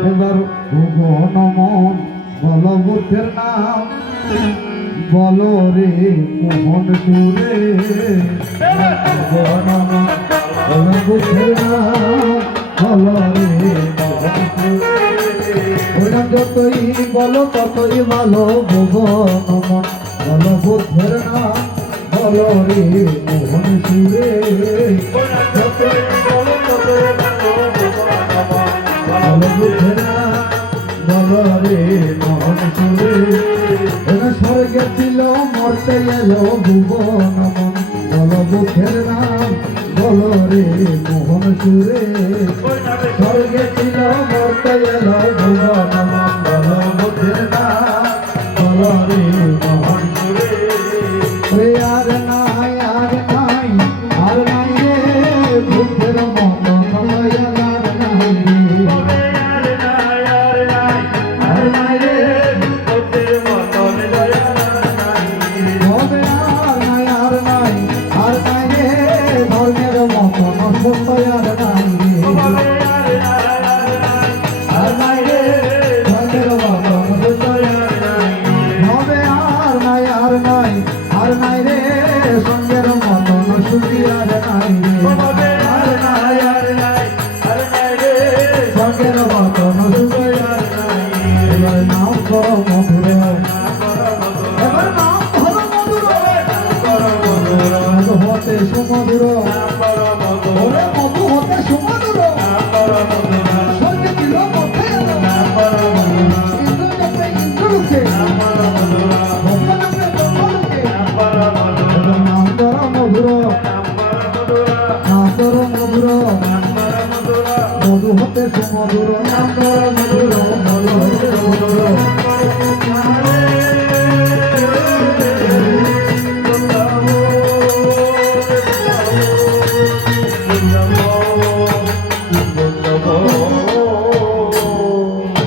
এবার ভুবন মন বল বুদ্ধের নাম বলো রে মোহন সুরে ভুবন মন বল বুদ্ধের নাম বলো রে মোহন সুরে ওরা যতই বলো ততই ভালো ভুবন মন বল বুদ্ধের নাম বলো রে মোহন সুরে যতই বলো ততই ভালো বুদ্ধের নাম বলো রে মোহন সুরে ওরা স্বর্গে ছিল মরতে এলো ভুবন মন বলো বুদ্ধের নাম বলো রে মোহন সুরে স্বর্গে ছিল মরতে এলো ভুবন মন বলো বুদ্ধের নাম বলো রে মোহন সুরে আর নাই আর নাই আর নাই রে বুদ্ধের মন আর নাই সুমধুর ওরে মধু হতে সুমধুর স্বর্গে ছিল মধ্যে এলো ইন্দ্র যাতে ইন্দ্রলোকে ব্রহ্মলোকে নাম ধর মধুর নাম ধর মধুর মধু হতে সুমধুর নাম ধর মধুর